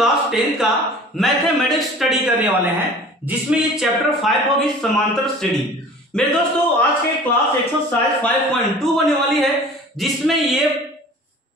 Class 10 का mathematics study करने वाले हैं, जिसमें ये चैप्टर 5 होगी समांतर श्रेणी। मेरे दोस्तों, आज के क्लास एक्सरसाइज 5.2 होने वाली है, जिसमें ये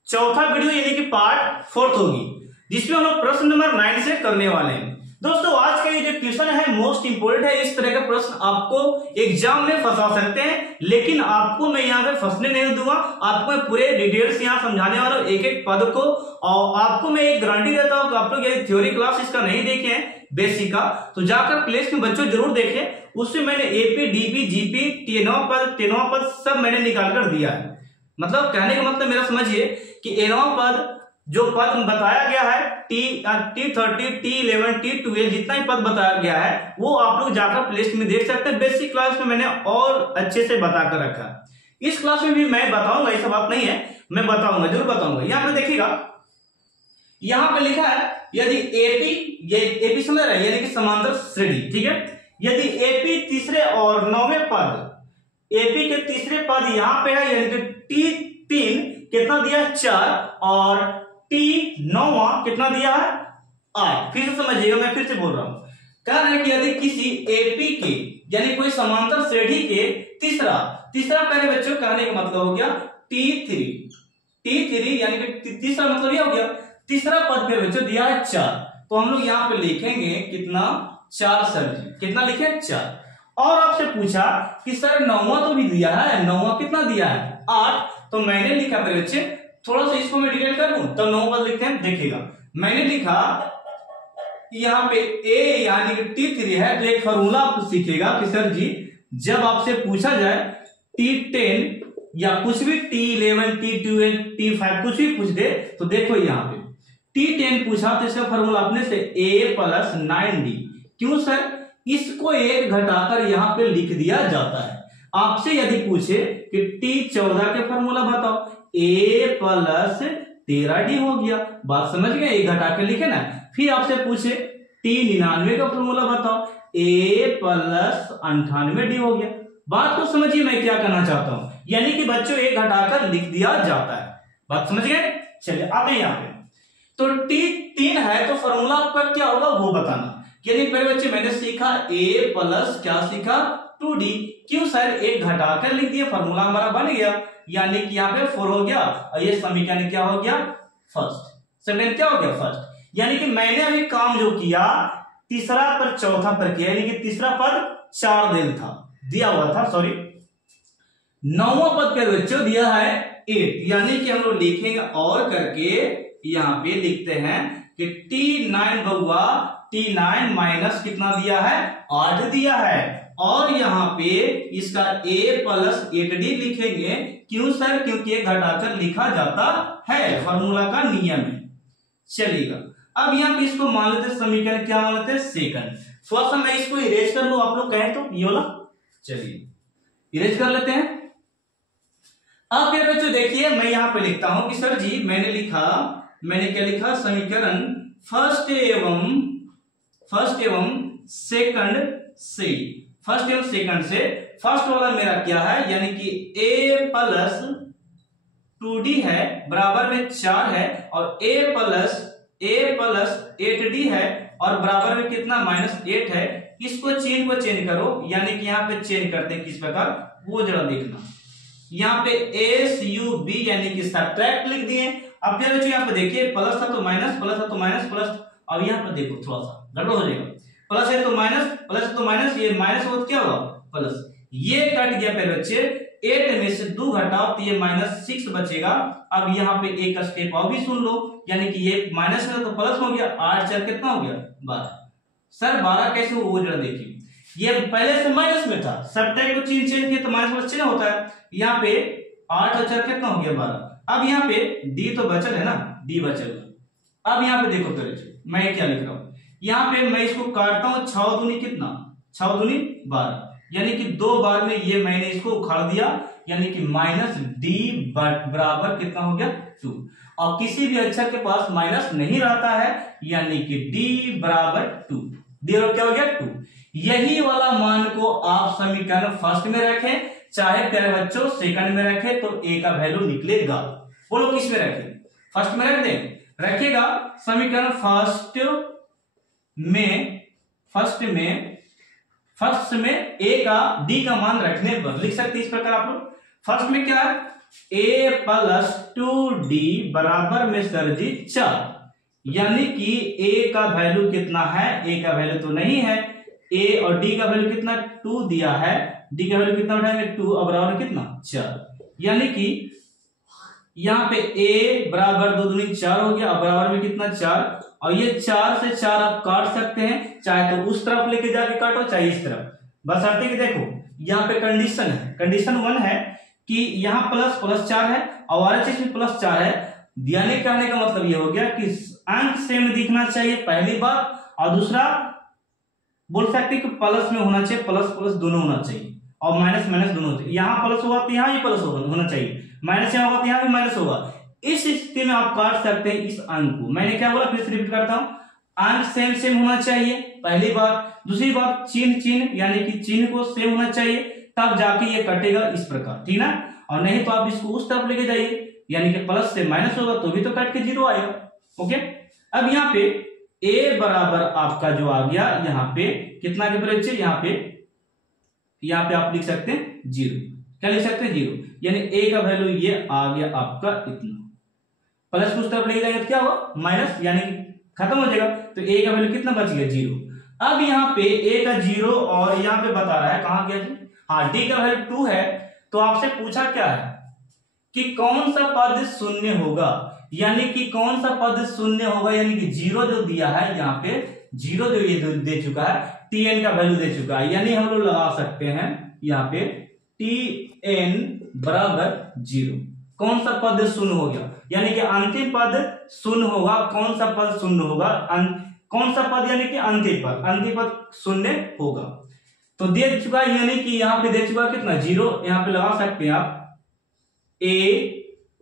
चौथा वीडियो यानी कि पार्ट 4 होगी, जिसमें हम लोग प्रश्न नंबर 9 से करने वाले हैं। दोस्तों, आज का ये जो क्वेश्चन है मोस्ट इंपोर्टेंट है। इस तरह का प्रश्न आपको एग्जाम में फंसा सकते हैं, लेकिन आपको मैं यहाँ पे फंसने नहीं दूंगा। आपको मैं पूरे डिटेल्स यहाँ समझाने वाला हूँ एक एक पद को, और आपको मैं एक गारंटी देता हूँ कि आप लोग यदि थ्योरी क्लास इसका नहीं देखे हैं बेसिक का, तो जाकर प्लेस में बच्चों जरूर देखें। उससे मैंने एपी, डीपी, जीपी, टेनवा पद सब मैंने निकाल कर दिया है। मतलब कहने का मतलब मेरा समझिए कि एनवा पद जो पद बताया गया है T30, T11, T12 जितना ही पद बताया गया है, वो आप लोग जाकर प्लेलिस्ट में देख सकते हैं। बेसिक क्लास में मैंने और अच्छे से बता कर रखा। इस क्लास में भी मैं बताऊंगा, ऐसा बात नहीं है, मैं बताऊंगा, जरूर बताऊंगा। यहां पे देखिएगा, यहां पे लिखा है यदि एपी समझ रहे हैं, यानी कि समांतर श्रेणी, ठीक है। यदि एपी तीसरे और 9वें पद, एपी के तीसरे पद यहां पे है, यानी कि T3 कितना दिया 4 और T9 कितना दिया है 8। फिर से समझिएगा, मैं फिर से बोल रहा हूं। कह रहे हैं कि यदि किसी एपी के यानी कोई समांतर श्रेणी के तीसरा पहले बच्चों कहने का मतलब हो गया T3 यानी कि तीसरा मतलब यह हो गया, तीसरा पद पे बच्चों दिया है 4, तो हम लोग यहाँ पे लिखेंगे कितना 4 सर जी, कितना लिखे 4। और आपसे पूछा कि सर 9वां तो भी दिया है, 9वां कितना दिया है 8, तो मैंने लिखा मेरे बच्चे, थोड़ा सा इसको मैं डिटेल कर दूं तब 9 पद लिखते हैं। देखिएगा, मैंने लिखा यहाँ पे ए यानी कि T3 है, तो एक फॉर्मूला आप सीखेगा कि सर जी जब आपसे पूछा जाए T10 या कुछ भी T11, T12, T5 कुछ भी पूछ दे, तो देखो यहाँ पे T10 पूछा तो इसका फॉर्मूला अपने से A + 9D। क्यों सर? इसको एक घटाकर यहाँ पे लिख दिया जाता है। आपसे यदि पूछे कि T14 के फॉर्मूला बताओ, A + 13D हो गया, बात समझ गए, एक घटा के लिखे ना। फिर आपसे पूछे T99 का फॉर्मूला बताओ, A + 98D हो गया। बात को समझिए मैं क्या कहना चाहता हूं, यानी कि बच्चों एक घटाकर लिख दिया जाता है। बात समझ गए? चलिए आते हैं यहाँ पे। तो T3 है तो फॉर्मूला आपका क्या होगा वो बताना। यानी पहले बच्चे मैंने सीखा A + क्या सीखा 2D। क्यों सर? एक घटाकर लिख दिया, फॉर्मूला हमारा बन गया, यानी कि यहाँ पे 4 हो गया, और ये समीकरण क्या हो गया फर्स्ट, समीकरण क्या हो गया फर्स्ट। यानी कि मैंने अभी काम जो किया तीसरा पर चौथा पर किया, यानी कि तीसरा पद 4 दिया हुआ था, सॉरी 9वां पद पे बच्चों दिया है 8, यानी कि हम लोग लिखेंगे और करके यहाँ पे लिखते हैं कि T9 बउआ T9 माइनस कितना दिया है 8 दिया है, और यहाँ पे इसका A + 8D लिखेंगे। क्यों सर? क्योंकि ये घटाकर लिखा जाता है, फॉर्मूला का नियम है। चलिएगा, अब यहाँ पे इसको मान लेते समीकरण क्या मान लेते सेकंड। थोड़ा सा मैं इसको इरेज कर लूं, आप लोग कहें तो ये वाला, चलिए इरेज कर लेते हैं। अब क्या बच्चों देखिए, मैं यहाँ पे लिखता हूं कि सर जी मैंने क्या लिखा, समीकरण फर्स्ट एवं सेकंड से फर्स्ट वाला मेरा क्या है, यानी कि A + 2D है, बराबर में 4 है, और A + 8D है, और बराबर में कितना -8 है। इसको चेन करो, यानी कि यहाँ पे चेन करते हैं किस प्रकार वो जरा देखना। यहाँ पे SUB यानी कि सब्ट्रैक्ट लिख दिए। अब क्या बच्चों यहाँ पे देखिए, प्लस था तो माइनस, प्लस था तो माइनस, प्लस, अब यहाँ पे देखो थोड़ा सा गड़बड़ हो जाएगा, प्लस है तो माइनस, प्लस है तो माइनस, ये माइनस हो तो क्या होगा प्लस, ये कट गया मेरे बच्चे। 8 में से 2 घटाओ तो ये -6 बचेगा। अब यहाँ पे एक स्टेप और भी सुन लो, यानी कि ये माइनस में तो प्लस हो गया, 8 4 कितना हो गया 12। सर 12 कैसे वो जरा देखिए, ये पहले से माइनस में था, सब्ट्रैक्ट को चेंज किया तो माइनस चेंज होता है। यहाँ पे 8 और 4 कितना हो गया 12। अब यहाँ पे D तो बचल है ना, D बचल। अब यहाँ पे देखो पहले मैं क्या लिख रहा हूं, यहाँ पे मैं इसको काटता हूं, 6 दूनी कितना, 6 दूनी 12, यानी कि 2 बार में ये मैंने इसको उखाड़ दिया, यानी कि -D बराबर कितना हो गया 2। और किसी भी अक्षर के पास माइनस नहीं रहता है, यानी कि D बराबर 2, D क्या हो गया 2। यही वाला मान को आप समीकरण फर्स्ट में रखें, चाहे प्यारे बच्चों सेकंड में रखें, तो A का वैल्यू निकलेगा। बोलो किस में रखें, फर्स्ट में रख दें। रखेगा समीकरण फर्स्ट में ए का डी का मान रखने पर लिख सकते इस प्रकार आप लोग। फर्स्ट में क्या है, ए प्लस 2d बराबर में सर जी 4, यानी कि ए का वैल्यू कितना है, ए का वैल्यू तो नहीं है, ए और डी का वैल्यू कितना 2 दिया है, डी का वैल्यू कितना उठाएंगे 2 और बराबर कितना 4, यानी कि यहाँ पे a बराबर 2 दूनी 4 हो गया और बराबर में कितना 4, और ये 4 से 4 आप काट सकते हैं, चाहे तो उस तरफ लेके जाके काटो चाहे इस तरफ, बस आते कि देखो यहाँ पे कंडीशन है, कंडीशन 1 है कि यहाँ प्लस प्लस 4 है और RHS में प्लस 4 है। यानी कहने का मतलब ये हो गया कि अंक सेम दिखना चाहिए पहली बात, और दूसरा बोल सकते कि प्लस में होना चाहिए, प्लस प्लस दोनों होना चाहिए और माइनस माइनस दोनों होते, यहाँ प्लस होगा तो यहाँ भी प्लस होना चाहिए, माइनस यहाँ होगा तो यहाँ भी माइनस होगा। इस स्थिति में आप काट सकते हैं इस अंक को। मैंने क्या बोला, फिर से रिपीट करता हूं, अंक सेम सेम होना चाहिए पहली बात, दूसरी बात चिन्ह यानी कि चिन्ह को सेम होना चाहिए, तब जाके ये कटेगा इस प्रकार, ठीक ना। और नहीं तो आप इसको उस तरफ लेके जाइए, यानी कि प्लस से माइनस होगा तो भी तो कट के 0 आएगा। ओके, अब यहाँ पे a बराबर आपका जो आ गया, यहाँ पे कितना के बच्चे, यहाँ पे आप लिख सकते हैं 0, क्या लिख सकते हैं 0, यानी a का वैल्यू ये आ गया आपका इतना, प्लस को उस तरफ लेके जाएंगे तो क्या होगा माइनस, यानी कि खत्म हो जाएगा, तो a का वैल्यू कितना बच गया 0। अब यहाँ पे a का 0 और यहाँ पे बता रहा है कहां गया जी, हाँ d का वैल्यू 2 है, तो आपसे पूछा क्या है कि कौन सा पद शून्य होगा, यानी कि कौन सा पद शून्य होगा, यानी कि 0 जो दिया है यहाँ पे 0 जो ये दे चुका है, tn का वैल्यू दे चुका है, यानी हम लोग लगा सकते हैं यहाँ पे tn बराबर 0। कौन सा पद शून्य हो गया, यानी कि अंतिम पद शून्य होगा, कौन सा पद शून्य होगा, कौन सा पद, यानी कि अंतिम पद शून्य होगा। तो दे चुका है, यानी कि यहाँ पे दे चुका कितना 0, यहाँ पे लगा सकते हैं आप a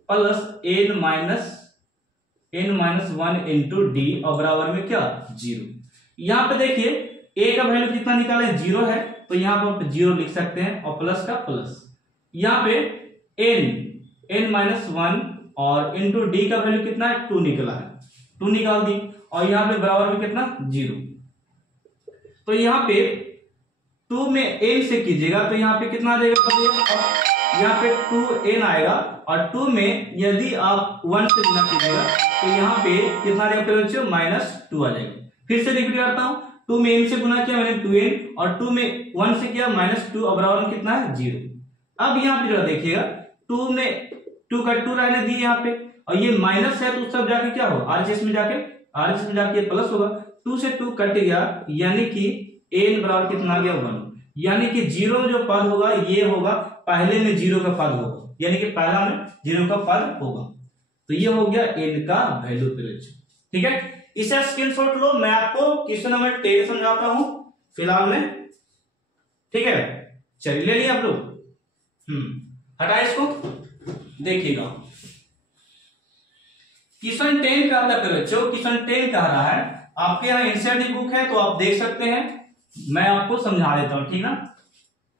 plus n minus 1 into D और बराबर में क्या 0। यहाँ पे देखिए a का वैल्यू कितना निकाले 0 है, तो यहाँ पर 0 लिख सकते हैं और प्लस का प्लस, यहाँ पे n माइनस 1 और इंटू डी का वैल्यू कितना है 2 निकला है, 2 निकाल दी, और यहाँ पे बराबर में कितना 0, तो यहाँ पे 2 में n से कीजिएगा तो यहाँ पे कितना आ जाएगा, यहाँ पे 2n आएगा, और 2 में यदि आप 1 से गुना कीजिएगा तो यहाँ पे कितना आ जाएगा बच्चों -2 आ जाएगा। फिर से रिपीट करता हूँ, 2 में n से गुना किया मैंने 2n, और 2 में 1 से किया -2 और बराबर में कितना है 0। अब यहाँ पे जरा देखिएगा 2 में 2 का 2 रहने दी यहाँ पे, और ये माइनस है तो सब जाके क्या होगा RHS में जाके प्लस होगा, 2 से 2 कट गया, यानी कि n बराबर कितना आ गया 1, यानी कि 0 में जो पद होगा ये होगा, पहले में 0 का पद होगा, यानी कि पहला में 0 का पद होगा, तो ये हो गया n का वैल्यू। ठीक है, इसे स्क्रीनशॉट लो, मैं आपको क्वेश्चन नंबर 13 समझाता हूं फिलहाल में। ठीक है, चलिए ले लिए आप लोग, हटा इसको, देखिएगा क्वेश्चन 10 का आता है बच्चों, क्वेश्चन 10 कह रहा है, आपके यहाँ एनसीईआरटी बुक है तो आप देख सकते हैं, मैं आपको समझा देता हूं, ठीक ना।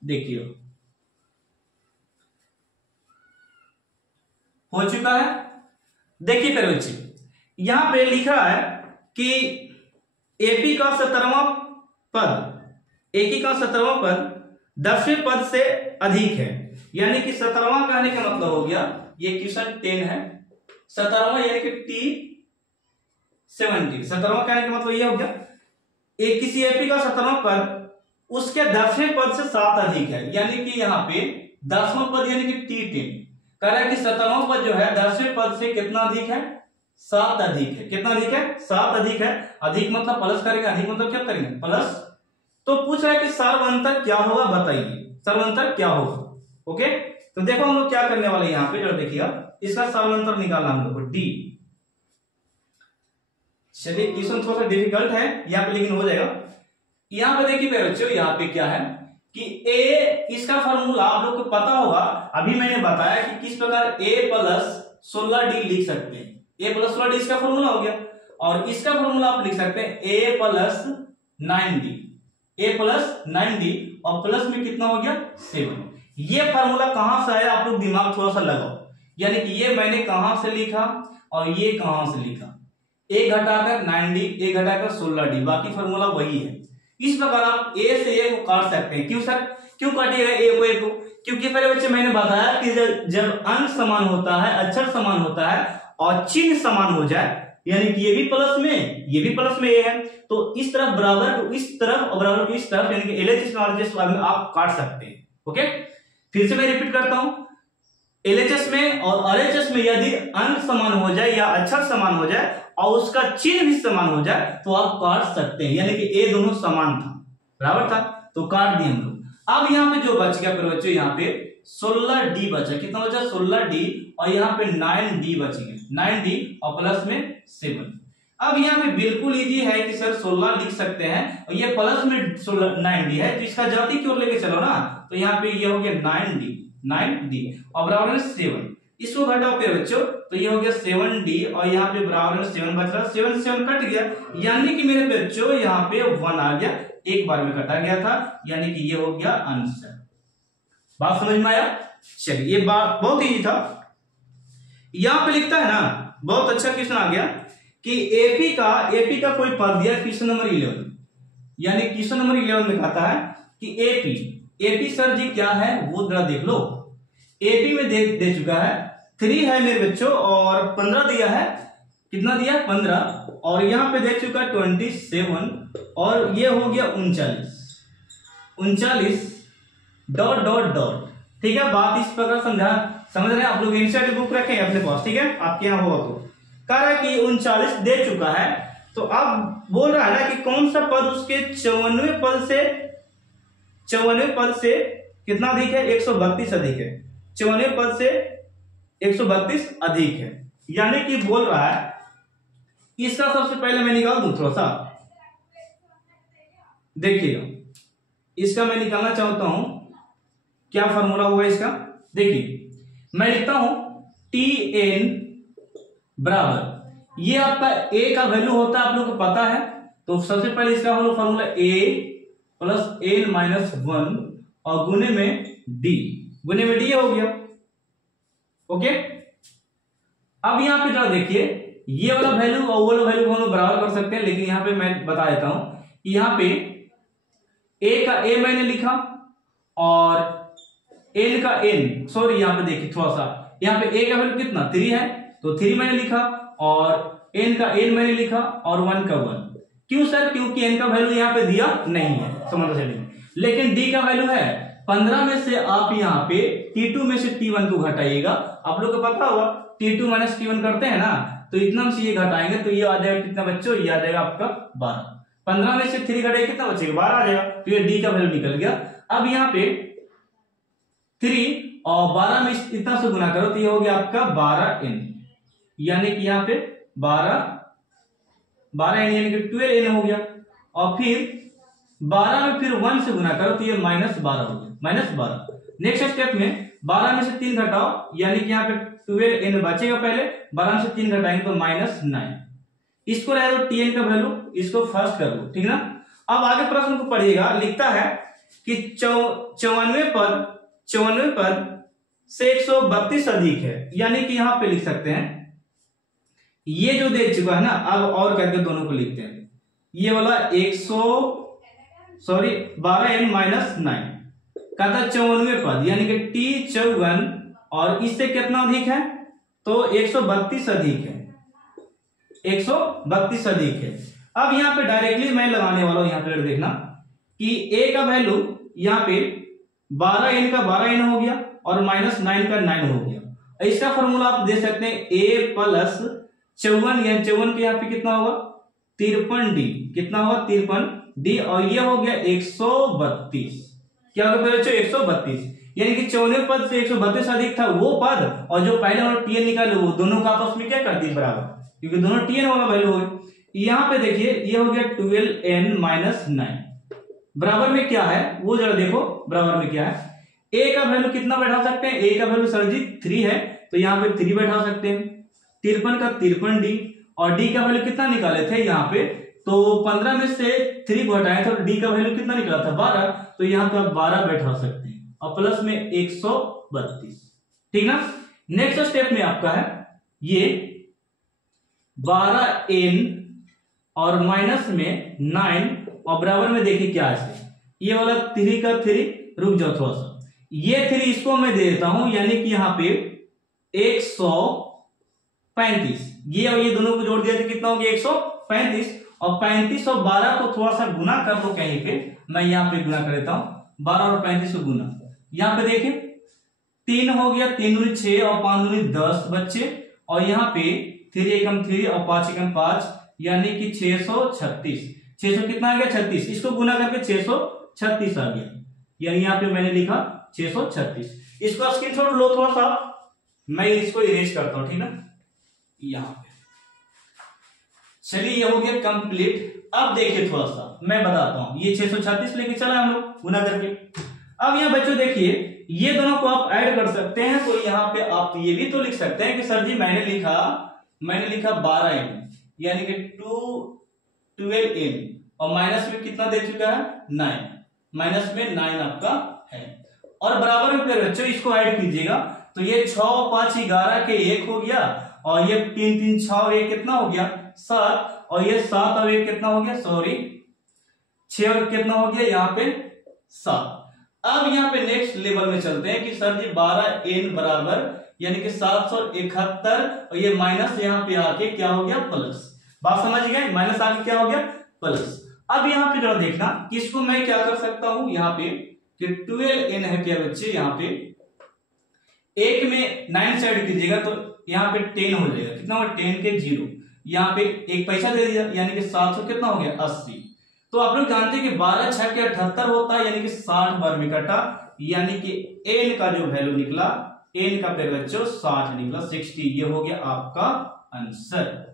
देखिए हो चुका है, देखिए फिर बच्चे यहां पे लिख रहा है कि एपी का 17वां पद 10वें पद से अधिक है, यानी कि 17वां कहने का मतलब हो गया, ये क्वेश्चन 10 है, 17वां यानी कि T17, 17वां कहने का मतलब ये हो गया एक किसी एपी का 17वां पद उसके 10वें पद से 7 अधिक है, यानी कि यहाँ पे 10वां पद यानी कि T10 कह रहा है कि 17वां पद जो है 10वें पद से कितना अधिक है 7 अधिक है, कितना अधिक है 7 अधिक है, अधिक मतलब प्लस करेंगे, अधिक मतलब क्या करेंगे प्लस, तो पूछ रहा है कि सर्वांतर क्या होगा बताइए, सर्वांतर क्या होगा। ओके, तो देखो हम लोग क्या करने वाले यहाँ पे, जरा देखिएगा इसका सर्वांतर निकालना हम लोग को डी। चलिए क्वेश्चन थोड़ा सा डिफिकल्ट है यहाँ पे लेकिन हो जाएगा। यहाँ पे देखिए बच्चों, यहाँ पे क्या है कि a, इसका फॉर्मूला आप लोग को पता होगा, अभी मैंने बताया कि किस प्रकार a प्लस 16d लिख सकते हैं, a प्लस 16d इसका फॉर्मूला हो गया, और इसका फॉर्मूला आप लिख सकते हैं a प्लस 9d, और प्लस में कितना हो गया 7। ये फॉर्मूला कहां से आया आप लोग दिमाग थोड़ा सा लगाओ, यानी कि ये मैंने कहां से लिखा और ये कहां से लिखा, a घटाकर 9d, a घटाकर 16d, बाकी फॉर्मूला वही है। इस प्रकार आप a से a को काट सकते हैं। क्यों सर, क्यों काटिएगा a को? क्योंकि पहले बच्चे मैंने बताया कि जब अंक समान होता है, अक्षर समान होता है और चिन्ह समान हो जाए, यानी कि ये भी प्लस में ये भी प्लस में a है, तो इस तरफ बराबर को इस तरफ और बराबर को इस तरफ, यानी कि LHS में RHS में आप काट सकते हैं। ओके, फिर से मैं रिपीट करता हूं, LHS में और RHS में यदि अंक समान हो जाए या अक्षर समान हो जाए और उसका चिन्ह भी समान हो जाए तो आप काट सकते हैं, यानी कि a दोनों समान था, बराबर था, तो काट दिए हम लोग। अब यहाँ पे जो बच गया फिर बच्चों, यहाँ पे 16d बचा। कितना बचा? 16d, और यहाँ पे 9d बच गए, 9d और प्लस में 7। अब यहाँ पे बिल्कुल इजी है कि सर 16 लिख सकते हैं और ये प्लस में 9d है, तो इसका जाति की ओर लेके चलो ना, तो यहाँ पे ये हो गया 9d और बराबर में 7। इसको घटाओ फिर बच्चों, तो ये हो गया 7d और यहाँ पे बराबर में 7 बच रहा, 7 से 7 कट गया, यानी कि मेरे बच्चों यहाँ पे 1 आ गया, एक बार में कटा गया था, यानी कि ये हो गया आंसर। बात समझ में आया? चलिए, ये बात बहुत इजी था। यहां पे लिखता है ना, बहुत अच्छा क्वेश्चन आ गया कि एपी का कोई पद दिया क्वेश्चन नंबर 11, यानी क्वेश्चन नंबर 11 में कहता है कि एपी सर जी क्या है वो जरा देख लो। एपी में दे चुका है 3 है मेरे बच्चों और 15 दिया है, कितना दिया? 15, और यहां पे दे चुका है 27 और ये हो गया 39 डॉट डॉट डॉट। ठीक है, बात इस प्रकार समझ रहे हैं आप लोग? एनसीईआरटी बुक रखें अपने पास, ठीक है, आपके यहाँ हो तो। कह रहा है कि 39 दे चुका है, तो अब बोल रहा है ना कि कौन सा पद उसके 54 पद से कितना अधिक है? 132 अधिक है। 54 पद से 132 अधिक है, यानी कि बोल रहा है इसका सबसे पहले मैं निकाल दूं, थोड़ा सा देखिएगा, इसका मैं निकालना चाहता हूं, क्या फॉर्मूला हुआ इसका? देखिए, मैं लिखता हूं Tn बराबर, ये आपका a का वैल्यू होता है, आप लोग को पता है, तो सबसे पहले इसका formula a plus n minus 1 और गुने में d हो गया। ओके, अब यहां पे जरा देखिए, ये वाला वैल्यू और वो वाला वैल्यू हम लोग बराबर कर सकते हैं, लेकिन यहां पे मैं बता देता हूं कि यहां पे a का a मैंने लिखा और n का n, सॉरी यहां पे देखिए थोड़ा सा, यहां पे a का वैल्यू कितना? 3 है, तो 3 मैंने लिखा और n का n मैंने लिखा और 1 का 1। क्यों सर? क्योंकि n का वैल्यू यहां पे दिया नहीं है, समझ रहे हैं, लेकिन d का वैल्यू है। 15 में से आप यहाँ पे t2 में से t1 को घटाइएगा, आप लोग को पता होगा t2 माइनस t1 करते हैं ना, तो इतना से ये घटाएंगे तो ये आ जाएगा कितना बच्चों? ये आ जाएगा आपका 12। 15 में से 3 घटाइए कितना बचेगा? 12 आ जाएगा, तो ये d का वैल्यू निकल गया। अब यहाँ पे 3 और 12 में इतना से गुना करो तो ये हो गया आपका 12n, यानी कि यहाँ पे 12n यानी कि 12n हो गया, और फिर 12 में फिर 1 से गुना करो तो ये -12 हो गया, -12। नेक्स्ट स्टेप में 12 में से 3 घटाओ, यानी कि यहाँ पे 12n बचेगा, पहले 12 में से 3 घटाएंगे तो -9। इसको रह दो tn का वैल्यू, इसको फर्स्ट कर लो, ठीक ना। अब आगे प्रश्न को पढ़िएगा, लिखता है कि 54 पद से 132 अधिक है, यानी कि यहां पे लिख सकते हैं, ये जो दे चुका है ना, अब और करके दोनों को लिखते हैं, ये वाला 12n माइनस 9 कहता 54 पद, यानी कि t54 और इससे कितना अधिक है? तो 132 अधिक है, 132 अधिक है। अब यहाँ पे डायरेक्टली मैं लगाने वाला हूं, यहाँ पे देखना कि a का वैल्यू यहाँ पे 12n का 12n हो गया और -9 का 9 हो गया। इसका फॉर्मूला आप दे सकते हैं a प्लस 54, यानी 54 के यहाँ पे कितना होगा? 53d, कितना होगा? 53d, और ये हो गया 132। क्या होगा बच्चों? 132, यानी कि 54 पद से 132 अधिक था वो पद, और जो पहले वाला tn निकाले वो दोनों का आपस में क्या कर दी? बराबर, क्योंकि दोनों tn वाला वैल्यू हो गया। यहाँ पे देखिए ये हो गया 12n माइनस 9, बराबर में क्या है वो जरा देखो, बराबर में क्या है? a का वैल्यू कितना बैठा सकते हैं? a का वैल्यू सर जी 3 है, तो यहाँ पे 3 बैठा सकते हैं। 53 का 53d, और d का वैल्यू कितना निकाले थे यहाँ पे? तो 15 में से 3 को हटाए थे, d का वैल्यू कितना निकला था? 12, तो यहाँ पे आप 12 बैठा सकते हैं, और प्लस में 132, ठीक ना। नेक्स्ट स्टेप में आपका है ये 12n और माइनस में 9 और बराबर में देखिए क्या है, ये वाला 3 का 3, रुक जाओ थोड़ा सा, ये 3 इसको मैं दे देता हूं, यानी कि यहाँ पे 135, ये और ये दोनों को जोड़ दिया तो कितना हो गया 135, और 35 और 12 को थोड़ा सा गुना कर दो कहीं पे, मैं यहाँ पे गुना कर देता हूं, 12 और 35 को गुना, यहाँ पे देखिए 3 हो गया, 3 दूनी 6 और 5 दूनी 10 बच्चे, और यहाँ पे 3 एकम 3 और 5 एकम 5, यानी कि 636, 600 कितना आ गया 36, इसको गुना करके 636 आ गया, यानी यहाँ पे मैंने लिखा 636। इसको स्क्रीनशॉट लो थोड़ा सा, मैं इसको इरेज करता हूं, ठीक ना, यहाँ पे। चलिए ये हो गया कंप्लीट। अब देखिए थोड़ा सा मैं बताता हूं, ये 636 लेके चला हम लोग गुना करके। अब यहाँ बच्चों देखिए ये दोनों को आप ऐड कर सकते हैं, तो यहाँ पे आप ये भी तो लिख सकते हैं कि सर जी मैंने लिखा 12n, यानी कि 12n, और माइनस में कितना दे चुका है 9, माइनस में 9 आपका है, और बराबर में फिर बच्चों इसको ऐड कीजिएगा, तो ये 6 और 5 11 के 1 हो गया, और ये 3 3 6 और 1 कितना हो गया 7, और ये 7 और 1 कितना हो गया, सॉरी 6 और कितना हो गया यहाँ पे 7। अब यहाँ पे नेक्स्ट लेवल में चलते हैं कि सर जी 12n बराबर यानी कि 771, और ये माइनस यहाँ पे आके क्या हो गया प्लस, बात समझ गए, माइनस आके क्या हो गया प्लस। अब यहाँ पे जरा देखना कि इसको मैं क्या कर सकता हूं, यहाँ पे कि 12n है क्या बच्चे, यहाँ पे एक में 9 से ऐड कीजिएगा तो यहाँ पे 10 हो जाएगा, कितना होगा 10 के 0, यहाँ पे एक पैसा दे दिया, यानी कि 700 कितना हो गया 80। तो आप लोग जानते हैं कि 12 6 के 78 होता है, यानी कि 60 बार में कटा, यानी कि n का जो वैल्यू निकला, n का बच्चों 60 निकला, 60, ये हो गया आपका आंसर।